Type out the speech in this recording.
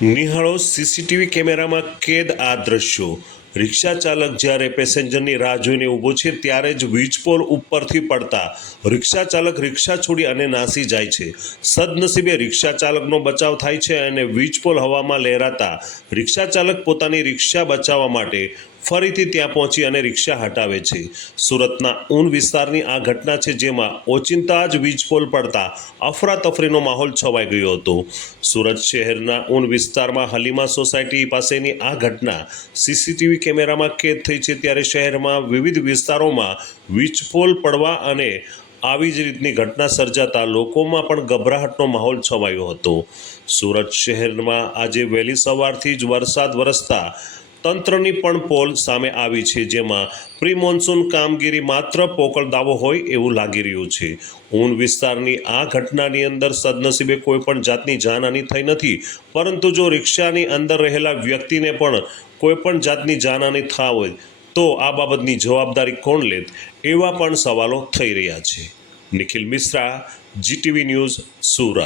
નિહાળો સીસીટીવી કેમેરામાં કેદ આ દ્રશ્યો. રિક્ષા ચાલક જ્યારે પેસેન્જરની રાહ જોઈને ઊભો છે ત્યારે જ વીજપોલ ઉપરથી પડતા રિક્ષા ચાલક રિક્ષા છોડી અને નાસી જાય છે. સદનસીબે રિક્ષા ચાલકનો બચાવ થાય છે અને વીજપોલ હવામાં લહેરાતા રિક્ષા ચાલક પોતાની રિક્ષા બચાવવા માટે ફરીથી ત્યાં પહોંચી અને રિક્ષા હટાવે છે. સુરતના ઊન વિસ્તારની આ ઘટના છે જેમાં ઓચિંતા જ વીજપોલ પડતા અફરાતફરીનો માહોલ છવાઈ ગયો હતો. સુરત શહેરના ઊન વિસ્તારમાં હલીમા સોસાયટી પાસેની આ ઘટના સીસીટીવી કેમેરામાં કેદ થઈ છે ત્યારે શહેરમાં વિવિધ વિસ્તારોમાં વીજપોલ પડવા અને આવી જ રીતની ઘટના સર્જાતા લોકોમાં પણ ગભરાહટનો માહોલ છવાયો હતો. સુરત શહેરમાં આજે વહેલી સવારથી જ વરસાદ વરસતા તંત્રની પણ પોલ સામે આવી છે, જેમાં પ્રી મોન્સૂન કામગીરી માત્ર પોકળ દાવો હોય એવું લાગી રહ્યું છે. ઊન વિસ્તારની આ ઘટનાની અંદર સદનસીબે કોઈ પણ જાતની જાનહાની થઈ નથી, પરંતુ જો રિક્ષાની અંદર રહેલા વ્યક્તિને પણ કોઈ પણ જાતની જાનહાની થા હોય, તો આ બાબતની જવાબદારી કોણ લેત? એવા પણ સવાલો થઈ રહ્યા છે. Nikhil Mishra, GTV news Surat.